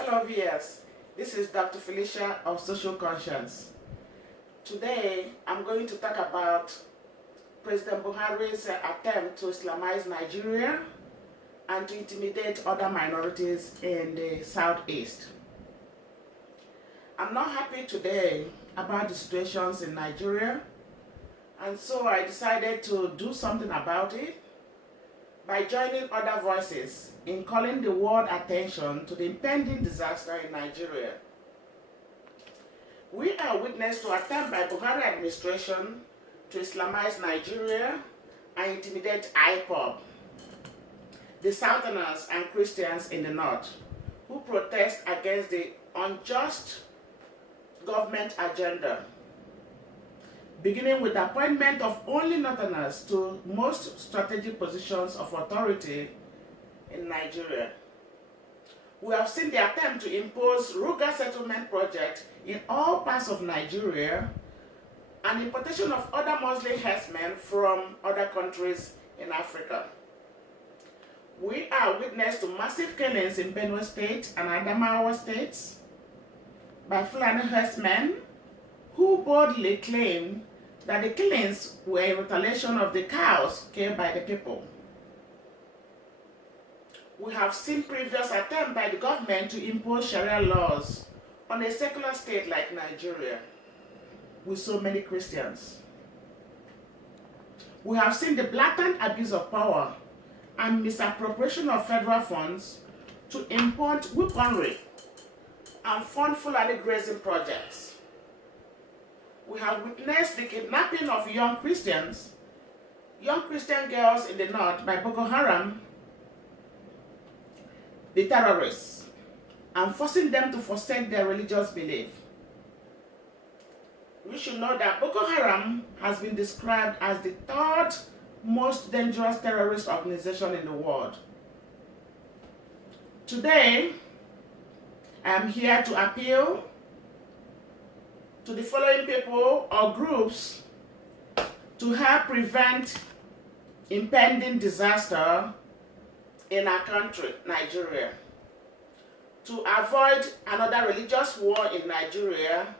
Hello viewers, this is Dr. Felicia of Social Conscience. Today I'm going to talk about President Buhari's attempt to Islamize Nigeria and to intimidate other minorities in the southeast. I'm not happy today about the situations in Nigeria, and so I decided to do something about it by joining other voices in calling the world attention to the impending disaster in Nigeria. We are witness to attempt by Buhari administration to Islamize Nigeria and intimidate IPOB, the Southerners and Christians in the north, who protest against the unjust government agenda, beginning with the appointment of only Northerners to most strategic positions of authority in Nigeria. We have seen the attempt to impose rural settlement projects in all parts of Nigeria and importation of other Muslim herdsmen from other countries in Africa. We are witness to massive killings in Benue State and Adamawa states by Fulani herdsmen who boldly claim that the killings were in retaliation of the cows killed by the people. We have seen previous attempts by the government to impose Sharia laws on a secular state like Nigeria with so many Christians. We have seen the blatant abuse of power and misappropriation of federal funds to import weaponry and fund Fulani grazing projects. We have witnessed the kidnapping of young Christian girls in the north by Boko Haram, the terrorists, and forcing them to forsake their religious belief. We should know that Boko Haram has been described as the third most dangerous terrorist organization in the world. Today, I am here to appeal to the following people or groups to help prevent impending disaster in our country, Nigeria, to avoid another religious war in Nigeria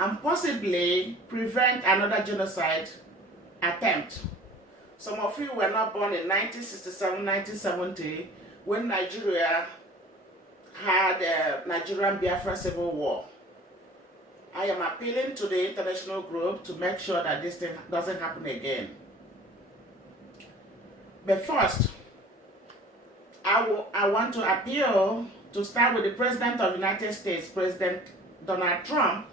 and possibly prevent another genocide attempt. Some of you were not born in 1967, 1970 when Nigeria had a Nigerian Biafra civil war. I am appealing to the international group to make sure that this thing doesn't happen again. But first, I want to appeal to start with the President of the United States, President Donald Trump,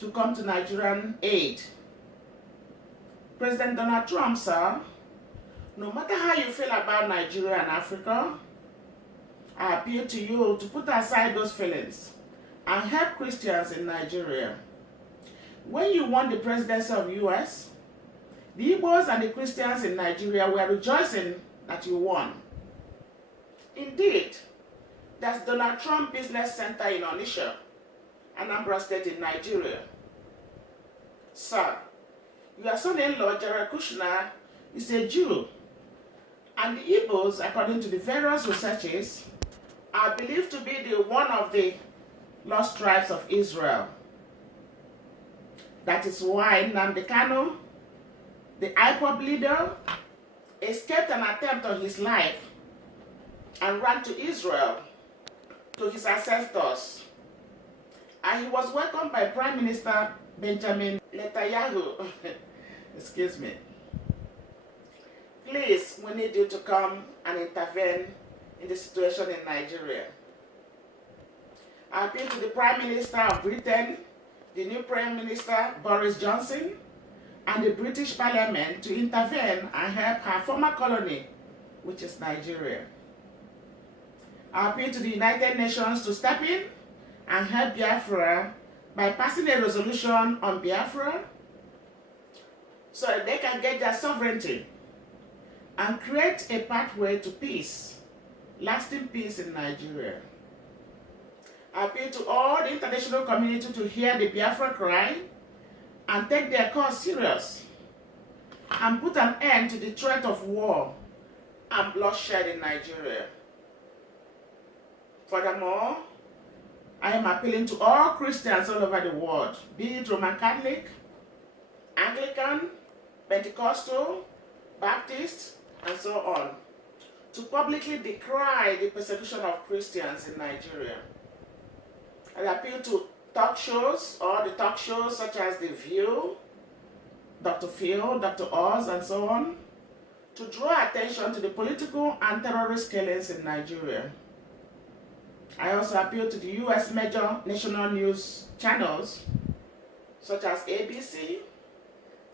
to come to Nigerian aid. President Donald Trump, sir, no matter how you feel about Nigeria and Africa, I appeal to you to put aside those feelings and help Christians in Nigeria. When you won the presidency of the US, the Igbos and the Christians in Nigeria were rejoicing that you won. Indeed, that's Donald Trump Business Center in Onitsha, Anambra State in Nigeria. Sir, your son-in-law, Jared Kushner, is a Jew, and the Igbos, according to the various researches, are believed to be one of the lost tribes of Israel. That is why Nnamdi Kanu, the IPOB leader, escaped an attempt on his life and ran to Israel, to his ancestors. And he was welcomed by Prime Minister Benjamin Netanyahu. Excuse me. Please, we need you to come and intervene in the situation in Nigeria. I appeal to the Prime Minister of Britain, the new Prime Minister Boris Johnson, and the British Parliament to intervene and help her former colony, which is Nigeria. I appeal to the United Nations to step in and help Biafra by passing a resolution on Biafra so that they can get their sovereignty and create a pathway to peace, lasting peace in Nigeria. I appeal to all the international community to hear the Biafra cry and take their cause serious and put an end to the threat of war and bloodshed in Nigeria. Furthermore, I am appealing to all Christians all over the world, be it Roman Catholic, Anglican, Pentecostal, Baptist, and so on, to publicly decry the persecution of Christians in Nigeria. I appeal to talk shows, or the talk shows such as The View, Dr. Phil, Dr. Oz, and so on, to draw attention to the political and terrorist killings in Nigeria. I also appeal to the U.S. major national news channels such as ABC,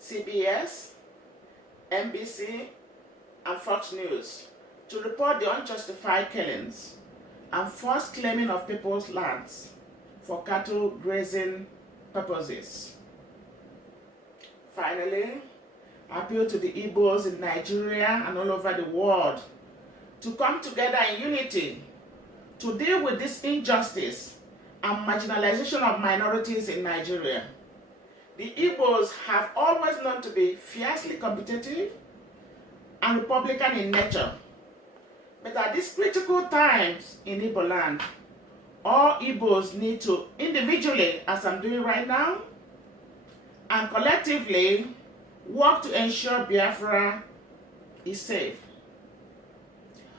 CBS, NBC, and Fox News to report the unjustified killings and forced claiming of people's lands for cattle grazing purposes. Finally, I appeal to the Igbos in Nigeria and all over the world to come together in unity to deal with this injustice and marginalization of minorities in Nigeria. The Igbos have always known to be fiercely competitive and Republican in nature. But at these critical times in Igbo land, all Igbos need to individually, as I'm doing right now, and collectively work to ensure Biafra is safe.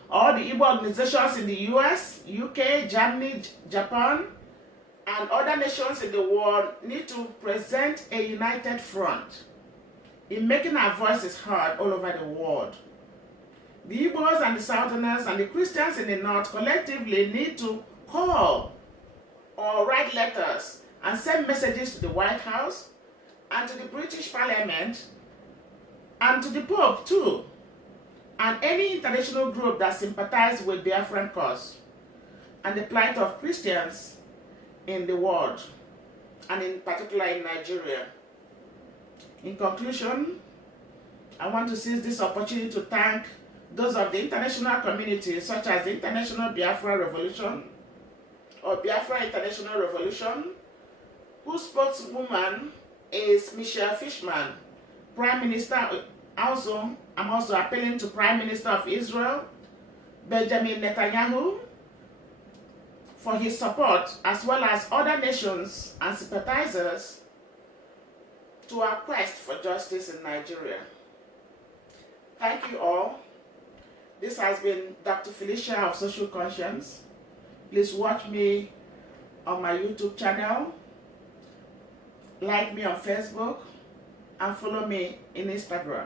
All the Igbo organizations in the US, UK, Germany, Japan, and other nations in the world need to present a united front in making our voices heard all over the world. The Igbos and the Southerners and the Christians in the North collectively need to call or write letters and send messages to the White House and to the British Parliament and to the Pope too, and any international group that sympathizes with the Biafran cause and the plight of Christians in the world, and in particular in Nigeria. In conclusion, I want to seize this opportunity to thank those of the international community, such as the International Biafra Revolution or Biafra International Revolution, whose spokeswoman is Michelle Fishman, Prime Minister. I'm also appealing to Prime Minister of Israel, Benjamin Netanyahu, for his support, as well as other nations and sympathizers, to our quest for justice in Nigeria. Thank you all. This has been Dr. Felicia of Social Conscience. Please watch me on my YouTube channel, like me on Facebook, and follow me in Instagram.